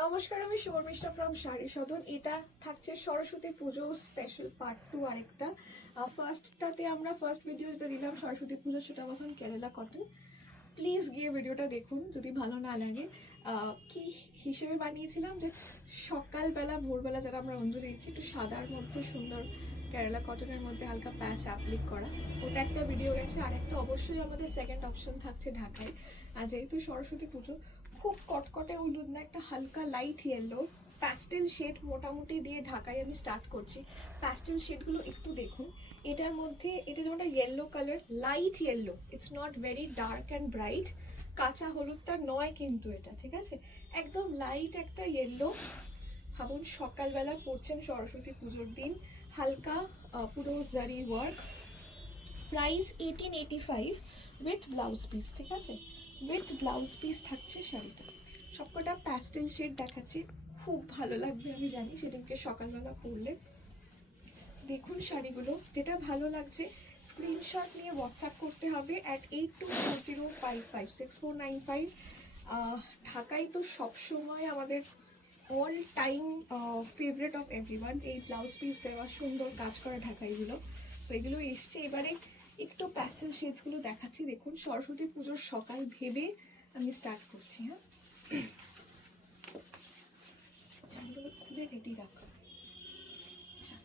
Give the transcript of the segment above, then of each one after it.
নমস্কার, আমি শর্মিষ্ঠা ফ্রম শাড়ি সদন। এটা থাকছে সরস্বতী পুজো স্পেশাল পার্ট 2 আরেকটা। ফার্স্টটাতে আমরা ফার্স্ট ভিডিও যেটা দিলাম সরস্বতী পুজো, সেটা বসন কেরালা কটন। প্লিজ গিয়ে ভিডিওটা দেখুন যদি ভালো না লাগে। কি হিসেবে বানিয়েছিলাম যে সকালবেলা ভোরবেলা যারা আমরা অঞ্জলি দিচ্ছি, একটু সাদার মধ্যে সুন্দর কেরালা কটনের মধ্যে হালকা প্যাচ অ্যাপ্লিক করা, ওটা একটা ভিডিও গেছে। আর একটা অবশ্যই আমাদের সেকেন্ড অপশন থাকছে ঢাকায়। আর যেহেতু সরস্বতী পুজো, খুব কটকটে হলুদ না, একটা হালকা লাইট ইয়েলো প্যাস্টেল শেড মোটামুটি দিয়ে ঢাকায় আমি স্টার্ট করছি। প্যাস্টেল শেডগুলো একটু দেখুন। এটার মধ্যে এটা যেমন yellow colour, light yellow, it's not very dark and bright. কাঁচা হলুদটা নয় কিন্তু এটা, ঠিক আছে, একদম লাইট একটা ইয়েলো। ভাবুন সকালবেলা পড়ছেন সরস্বতী পুজোর দিন, হালকা পুরো জারি work. Price 1885 with blouse piece, ঠিক আছে, উইথ ব্লাউজ পিস থাকছে শাড়িটা। সবকটা প্যাস্টেল শেড দেখাচ্ছি, খুব ভালো লাগবে আমি জানি সেদিনকে সকালবেলা পরলে। দেখুন শাড়িগুলো, যেটা ভালো লাগছে স্ক্রিনশট নিয়ে হোয়াটসঅ্যাপ করতে হবে অ্যাট 8240556495। ঢাকায় তো সবসময় আমাদের all time favourite of everyone এই ব্লাউজ পিস দেওয়া সুন্দর কাজ করা ঢাকাইগুলো। সো এগুলো এসছে। এবারে একটু প্যাস্টেল শেডসগুলো দেখাচ্ছি। দেখুন সরস্বতী পুজোর সকাল ভেবে আমি স্টার্ট করছি। হ্যাঁ, এগুলো খুলে রেডি রাখা। আচ্ছা,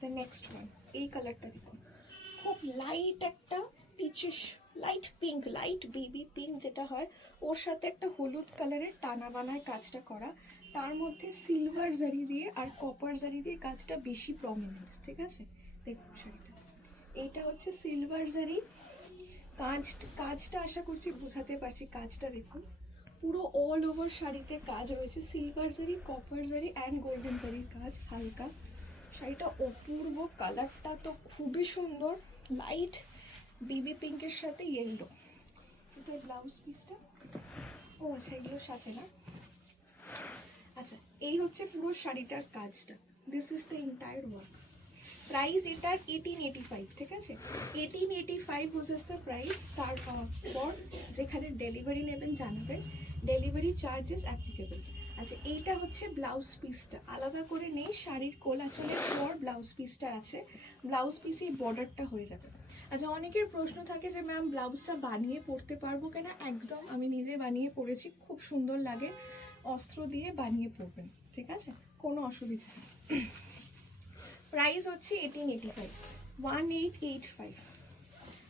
দ্য নেক্সট ওয়ান, এই কালারটা দেখুন, খুব লাইট একটা peachish light pink, light baby pink যেটা হয়, ওর সাথে একটা হলুদ কালারের টানা বানায় কাজটা করা। তার মধ্যে সিলভার জারি দিয়ে আর কপার জারি দিয়ে কাজটা বেশি প্রমিনেন্ট, ঠিক আছে। দেখুন শাড়িটা, এইটা হচ্ছে সিলভার জারি কাজটা আশা করছি বোঝাতে পারছি। কাজটা দেখুন, পুরো অল ওভার শাড়িতে কাজ রয়েছে, সিলভার জারি, কপার জারি অ্যান্ড গোল্ডেন জারির কাজ হালকা। শাড়িটা অপূর্ব, কালারটা তো খুবই সুন্দর, লাইট বেবি পিঙ্কের সাথে ইয়েলো। এটা ব্লাউজ পিসটা, ও আচ্ছা এগুলোর সাথে না। আচ্ছা, এই হচ্ছে পুরো শাড়িটার কাজটা। This is the entire work. Price এটার 1885, ঠিক আছে, 1885 হোজেস দ্য প্রাইস। তারপর যেখানে ডেলিভারি নেবেন জানাবেন, ডেলিভারি চার্জেস অ্যাপ্লিকেবল। আচ্ছা, এইটা হচ্ছে ব্লাউজ পিসটা, আলাদা করে নেই, শাড়ির কোলাচলের পর ব্লাউজ পিসটা আছে। ব্লাউজ পিসে বর্ডারটা হয়ে যাবে। আচ্ছা, অনেকের প্রশ্ন থাকে যে ম্যাম ব্লাউজটা বানিয়ে পরতে পারবো কিনা। একদম, আমি নিজে বানিয়ে পরেছি, খুব সুন্দর লাগে। অস্ত্র দিয়ে বানিয়ে পরবেন, ঠিক আছে, কোনো অসুবিধা নেই। প্রাইস হচ্ছে 1885, 1885।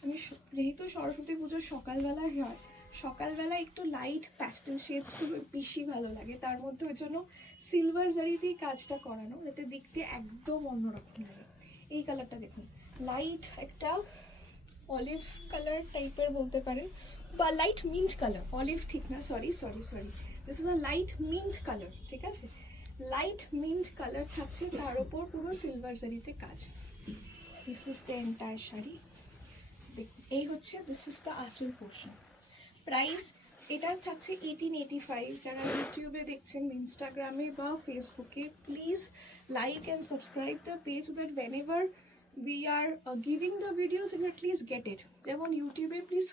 আমি যেহেতু সরস্বতী পুজোর সকালবেলা হয়, সকালবেলা একটু লাইট প্যাস্টেল শেডসগুলো বেশি ভালো লাগে, তার মধ্যে ওই জন্য সিলভার জারি দিয়ে কাজটা করানো, যাতে দেখতে একদম অন্যরকম লাগে। এই কালারটা দেখুন, লাইট একটা অলিভ কালার টাইপের বলতে পারেন, বা লাইট মিন্ট কালার, অলিভ ঠিক না, sorry sorry sorry, this is a light mint colour, ঠিক আছে, লাইট মিন্ট কালার থাকছে, তার উপর পুরো সিলভার জারিতে কাজ। This is the entire sari. দেখুন এই হচ্ছে, this is the anchal portion. Price এটা থাকছে 1885। যারা ইউটিউবে দেখছেন, ইনস্টাগ্রামে বা ফেসবুকে, please like and subscribe the page, that whenever we are giving the videos you at least get it. যেমন ইউটিউবে please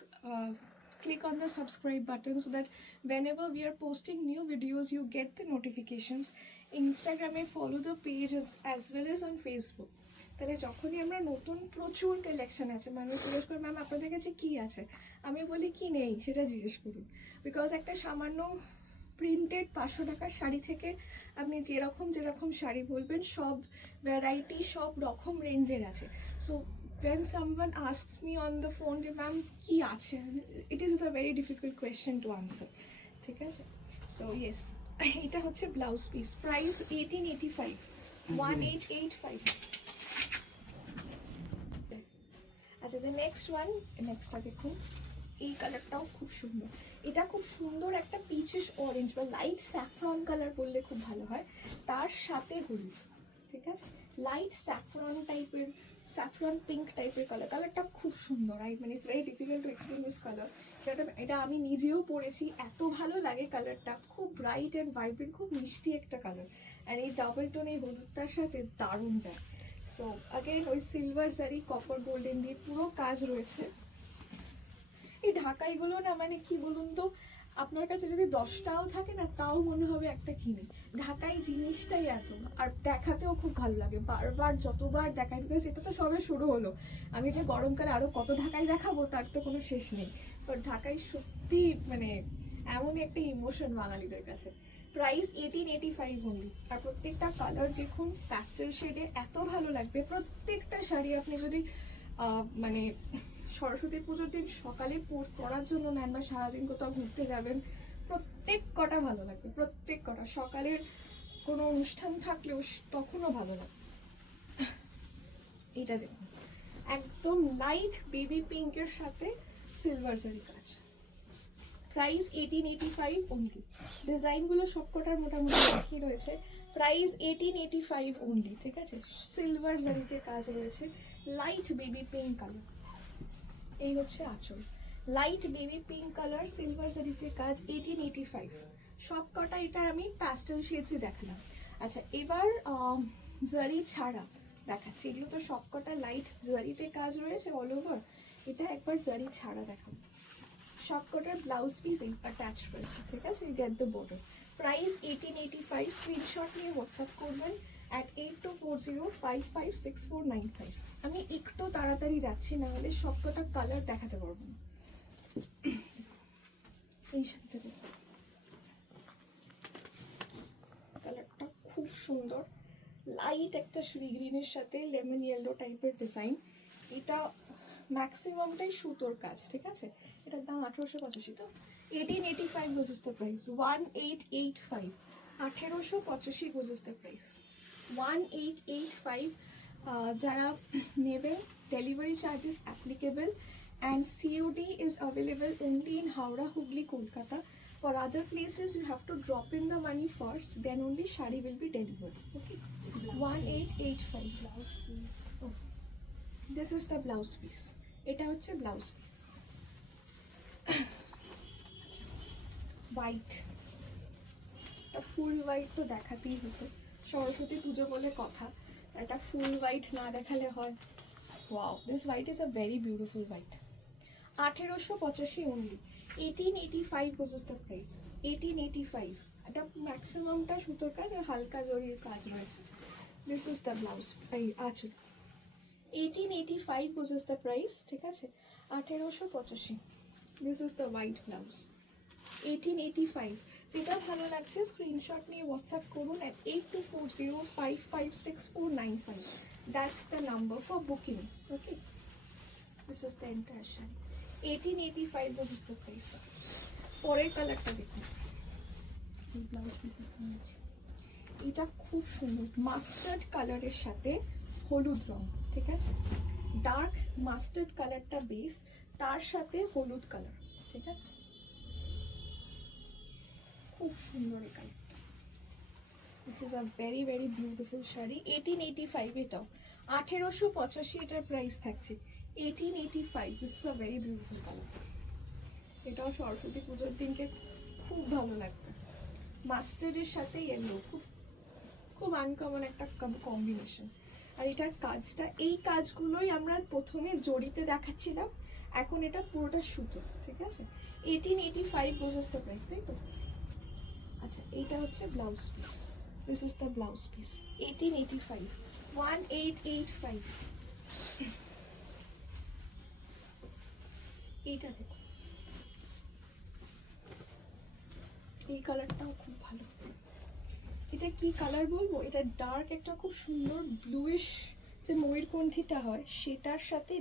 click on the subscribe button so that whenever we are posting new videos you get the notifications. Instagram follow the page as well as on Facebook. তাহলে যখনই আমরা নতুন প্রচুর collection আছে, মানুষ জিজ্ঞেস করে ম্যাম আপনাদের কাছে কী আছে, আমি বলি কি নেই সেটা জিজ্ঞেস করুন। বিকজ একটা সামান্য প্রিন্টেড 500 টাকার শাড়ি থেকে আপনি যেরকম শাড়ি বলবেন, সব ভ্যারাইটি সব রকম রেঞ্জের আছে। So when someone asks me on the phone যে ম্যাম কী আছে, it is a very difficult question to answer, ঠিক আছে। সো ইয়েস, এটা হচ্ছে ব্লাউজ পিস। প্রাইস 1885, 1885। আচ্ছা, দ্য নেক্সট ওয়ান, নেক্সটটা দেখুন, এই কালারটাও খুব সুন্দর। এটা খুব সুন্দর একটা পিচিশ অরেঞ্জ বা লাইট স্যাফরন কালার বললে খুব ভালো হয়, তার সাথে হলুদ, ঠিক আছে, লাইট স্যাফরন টাইপের, স্যাফরন পিঙ্ক টাইপের কালার। কালারটা খুব সুন্দর। মানে it's very difficult to explain this colour. এটা আমি নিজেও পরেছি, এত ভালো লাগে কালারটা, খুব ব্রাইট অ্যান্ড ভাইব্রেন্ট, খুব মিষ্টি একটা কালার। আর এই ডাবল টোন এই হলুদটার সাথে দারুণ যায়। সো আগেন ওই সিলভার জারি কপার গোল্ডেন দিয়ে পুরো কাজ রয়েছে। এই ঢাকাইগুলো না, মানে কি বলুন তো, আপনার কাছে যদি 10টাও থাকে না তাও মনে হবে একটা কিনে। ঢাকাই জিনিসটাই এত, আর দেখাতেও খুব ভালো লাগে, বারবার যতবার দেখাই, বিকজ এটা তো সবে শুরু হলো। আমি যে গরমকালে আরো কত ঢাকাই দেখাবো তার তো কোনো শেষ নেই। তো ঢাকাই সত্যি মানে এমনই একটা ইমোশন বাঙালিদের কাছে। Price 1885 only. আর প্রত্যেকটা কালার দেখুন প্যাস্টেল শেডে, এত ভালো লাগবে। প্রত্যেকটা শাড়ি আপনি যদি মানে সরস্বতী পুজোর দিন সকালে পরার জন্য নেন বা সারাদিন কোথাও ঘুরতে যাবেন, প্রত্যেক কটা ভালো লাগবে, প্রত্যেক কটা। সকালের কোনো অনুষ্ঠান থাকলেও তখনও ভালো লাগবে। এটা দেখুন একদম লাইট বেবি পিঙ্কের সাথে সিলভার জারি কাজ। Price 1885 only. ডিজাইনগুলো সবকটার মোটামুটি একই রয়েছে। প্রাইস 1885 অনলি, ঠিক আছে। সিলভার জারিতে কাজ রয়েছে, লাইট বেবি পিঙ্ক কালার। এই হচ্ছে আঁচল, light baby pink colour, silver জারিতে কাজ, 1885। সব কটা এটার আমি প্যাস্টেল শেডসই দেখালাম। আচ্ছা এবার জারি ছাড়া দেখাচ্ছি। এগুলো তো সব কটা লাইট জারিতে কাজ রয়েছে অল ওভার, এটা একবার জারি ছাড়া দেখাবো। সব কটার ব্লাউজ পিস অ্যাটাচ রয়েছে, ঠিক আছে। Get the border. Price 1885। Screenshot নিয়ে হোয়াটসঅ্যাপ করবেন at 8240556495। আমি একটু তাড়াতাড়ি যাচ্ছি, না হলে সবকটা কালার দেখাতে পারবো না। এই শাড়িটা দেখুন, কালারটা খুব সুন্দর, লাইট একটা শ্রী গ্রিনের সাথে লেমন ইয়েলো টাইপের ডিজাইন। এটা ম্যাক্সিমামটাই সুতোর কাজ, ঠিক আছে। এটার দাম 1885। তো 1885 goes is the price. 1885, 1885 goes is the price. 1885। যারা নেবেন delivery charges applicable, and COD is available only in Howrah, Hubli, Kolkata. For other places you have to drop in the money first, then only shari will be delivered. Okay, 1885 blouse piece. Oh, this is the blouse piece. এটা হচ্ছে blouse piece. White, একটা ফুল white তো দেখাতেই হতো, সরস্বতী পুজো বলে কথা, একটা ফুল white না দেখালে হয়। Wow, this white is a very beautiful white. 1885 only. 1885 was the price. 1885। এটা ম্যাক্সিমামটা সুতোর কাজ আর হালকা জরির কাজ রয়েছে। দিস ইজ দ্য ব্লাউজ, এই আঁচল। 1885 was the price, ঠিক আছে। 1885। This is the white blouse. 1885। যেটা ভালো লাগছে স্ক্রিনশট নিয়ে হোয়াটসঅ্যাপ করুন at 8240556495. That's the number for booking. Okay, this is the entire share. 1885 was the price. পরের কালারটা দেখুন, ব্লাউজ পিস এটা খুব সুন্দর, মাস্টার্ড কালারের সাথে হলুদ রং, ঠিক আছে। ডার্ক মাস্টার্ড কালারটা বেস, তার সাথে হলুদ কালার, ঠিক আছে। খুব সুন্দর এই কালারটা। This is a very very beautiful sari. 1885 এটাও। 1885 এটার প্রাইস থাকছে। 1885। This is a very beautiful colour. এটাও সরস্বতী পুজোর দিনকে খুব ভালো লাগবে। মাস্টার্ডের সাথে ইয়েলো, খুব খুব আনকমন একটা কম্বিনেশন। আর এটার কাজটা, এই কাজগুলোই আমরা প্রথমে জড়িতে দেখাচ্ছিলাম, এখন এটা পুরোটা সুতো, ঠিক আছে। 1885 was the price, তাই তো। আচ্ছা এইটা হচ্ছে blouse piece, this is the blouse piece. 1885, 1885। এইটা দেখো, এই কালারটাও খুব ভালো। এটা কি কালার বলবো, এটা ডার্ক একটা খুব সুন্দর ব্লুইশ যে ময়ূরকণ্ঠীটা হয় সেটার সাথে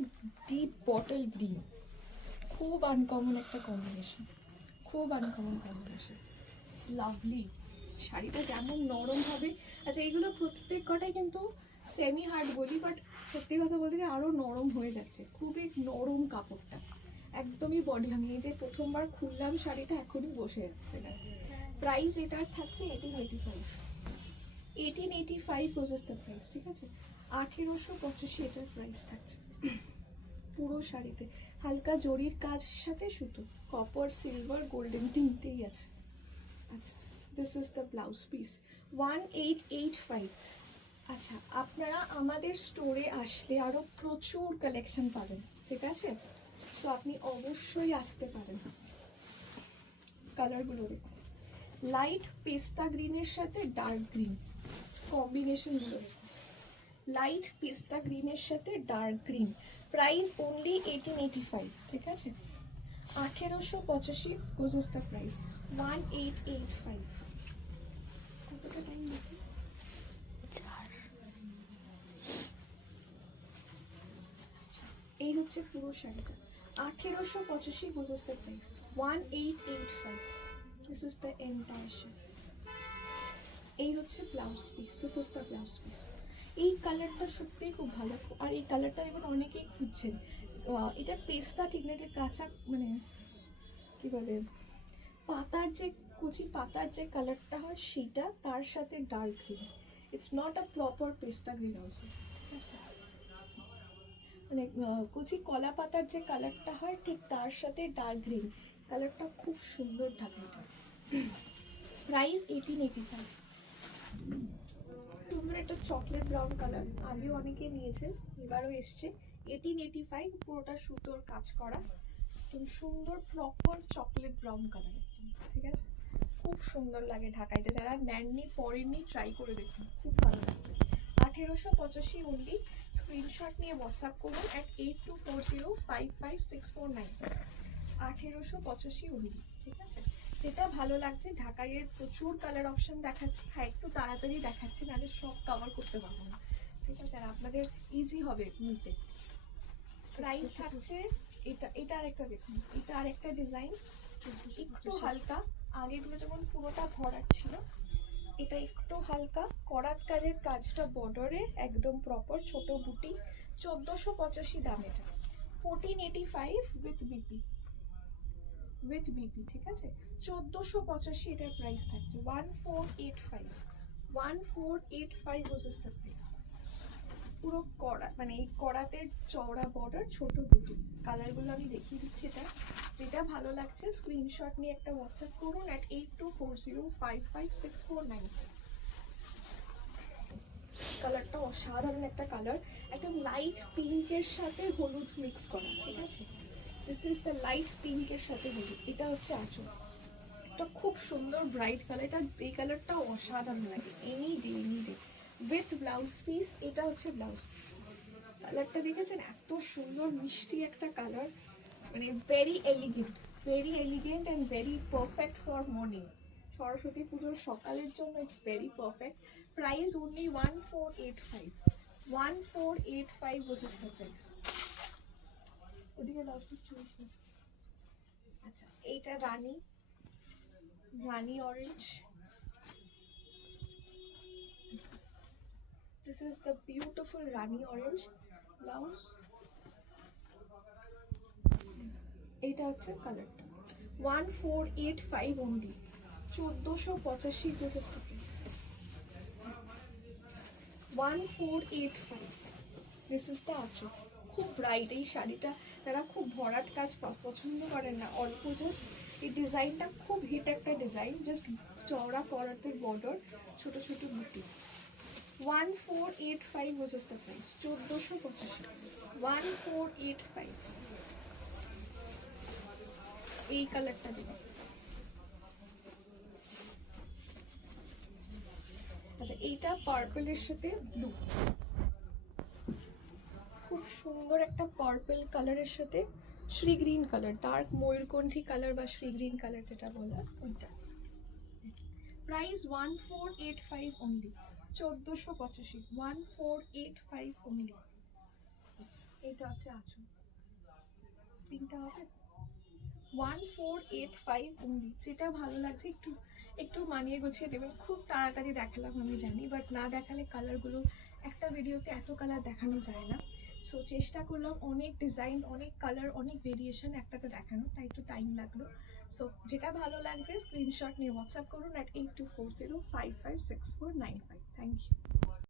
ডিপ বটল গ্রিন, খুব আনকমন একটা কম্বিনেশন, খুব আনকমন কম্বিনেশন, লাভলি। শাড়িটা যেমন নরম হবে, আচ্ছা এইগুলো প্রত্যেক কটাই কিন্তু সেমি হার্ড বলি, বাট সত্যি কথা বলতে গেলে আরও নরম হয়ে যাচ্ছে, খুবই নরম কাপড়টা, একদমই বডি। আমি এই যে প্রথমবার খুললাম শাড়িটা এখনই বসে যাচ্ছে না। প্রাইস এটার থাকছে 1885। 1885 was the প্রাইস, ঠিক আছে। 1885 এটার প্রাইস থাকছে। পুরো শাড়িতে হালকা জরির কাজ সাথে সুতো, কপার সিলভার গোল্ডেন তিনটেই আছে। আচ্ছা this is the blouse piece. 1885। আচ্ছা আপনারা আমাদের স্টোরে আসলে আরও প্রচুর কালেকশন পাবেন, ঠিক আছে। সো আপনি অবশ্যই আসতে পারেন। কালারগুলো দেখুন, লাইট পেস্তা গ্রিনের সাথে ডার্ক গ্রিন কম্বিনেশনগুলো দেখুন, লাইট পেস্তা গ্রিনের সাথে ডার্ক গ্রিন। প্রাইস অনলি 1885, ঠিক আছে? 1885 দিস ইজ দ্য প্রাইস, 1885। কতটা টাইম দেখি, এই হচ্ছে পুরো শাড়িটা, 1885 this is the price, 1885। This is the entire sari. এই হচ্ছে blouse piece, this is the blouse piece. এই কালারটা সত্যিই খুব ভালো, আর এই কালারটা এবার অনেকেই খুঁজছেন। এটা পেস্তা ঠিক না, এটা কাঁচা মানে কি বলে, পাতার যে কুচি পাতার যে কালারটা হয় সেটা, তার সাথে dark green. It's not a proper পেস্তা গ্রিন অলসো, ঠিক আছে? মানে কুচি কলা পাতার যে কালারটা হয় ঠিক তার সাথে ডার্ক গ্রিন, কালারটা খুব সুন্দর ঢাকাটা। প্রাইস 1885। সুন্দর একটা চকলেট ব্রাউন কালার, আগেও অনেকে নিয়েছেন, এবারও এসছে। 1885, পুরোটা সুতোর কাজ করা, একদম সুন্দর প্রপার চকলেট ব্রাউন কালার একদম, ঠিক আছে? খুব সুন্দর লাগে ঢাকাইতে, যারা নেননি পরেননি ট্রাই করে দেখুন, খুব ভালো লাগবে। 1885 অনলি। স্ক্রিনশট নিয়ে হোয়াটসঅ্যাপ করুন at 8240555649। 1885 অনলি, ঠিক আছে? যেটা ভালো লাগছে, ঢাকাইয়ের প্রচুর কালার অপশন দেখাচ্ছি, হ্যাঁ একটু তাড়াতাড়ি দেখাচ্ছি, নাহলে সব কভার করতে পারবো না, ঠিক আছে? আর আপনাদের ইজি হবে নিতে। প্রাইস থাকছে, এটা আরেকটা দেখুন, এটা আরেকটা ডিজাইন, একটু হালকা, আগেগুলো যেমন পুরোটা ভরাট ছিল, এটা একটু হালকা করাত কাজের কাজটা বর্ডারে একদম প্রপার ছোট বুটি। 1485 দাম এটা, 1485 উইথ বিপি, ঠিক আছে? 1485 এটার প্রাইস থাকছে, 1485, 1485 ইজ দ্য প্রাইস। পুরো কড়া, মানে এই কড়াতে চওড়া বর্ডার, ছোট বুটি। কালারগুলো আমি দেখিয়ে দিচ্ছি, এটা যেটা ভালো লাগছে স্ক্রিনশট নিয়ে একটা হোয়াটসঅ্যাপ করুন at 8240555649। কালারটা অসাধারণ একটা কালার, একদম লাইট পিঙ্কের সাথে হলুদ মিক্স করা, ঠিক আছে? দিস ইজ দ্য লাইট পিঙ্কের সাথে হলুদ। এটা হচ্ছে আঁচল, এটা খুব সুন্দর ব্রাইট কালার, এটা এই কালারটা অসাধারণ লাগে any day with blouse piece. এটা হচ্ছে ব্লাউজ পিস, কালারটা দেখেছেন, এত সুন্দর মিষ্টি একটা কালার, মানে very elegant and very perfect for morning. Saraswati পুজোর সকালের জন্য it's very perfect. Price only 1485, 1485 this is the price. ওদিকে ব্লাউজ পিস চুইস না। আচ্ছা, এইটা রানী orange, this is the beautiful rani orange blouse। এটা হচ্ছে কালারটা, 1485 only, 1485 this is the price, 1485 this is the আঁচল। খুব ব্রাইট এই শাড়িটা, যারা খুব ভরাট কাজ পছন্দ করেন না, অল্প জাস্ট এই ডিজাইনটা খুব হিট একটা ডিজাইন, জাস্ট চওড়া করাতে বর্ডার, ছোট ছোট বুটি। 1485 was the price, 1485, 1485। এই কালারটা দেখুন, আচ্ছা এইটা পার্পলের সাথে ব্লু, খুব সুন্দর একটা পার্পল কালারের সাথে শ্রী গ্রিন কালার, ডার্ক ময়ূরকণ্ঠী কালার বা শ্রী গ্রিন কালার যেটা বলা ওইটা। Price 1485 only, 1485, 1485 only. এটা হচ্ছে আঁচল, তিনটা হবে 1485 অনলি। যেটা ভালো লাগছে একটু মানিয়ে গুছিয়ে দেবেন। খুব তাড়াতাড়ি দেখালাম আমি জানি, বাট না দেখালে কালারগুলো, একটা ভিডিওতে এত কালার দেখানো যায় না, সো চেষ্টা করলাম অনেক ডিজাইন, অনেক কালার, অনেক ভেরিয়েশন একটাতে দেখানো, তাই একটু টাইম লাগলো। সো যেটা ভালো লাগছে স্ক্রিনশট নিয়ে হোয়াটসঅ্যাপ করুন at 8240556495। Thank you.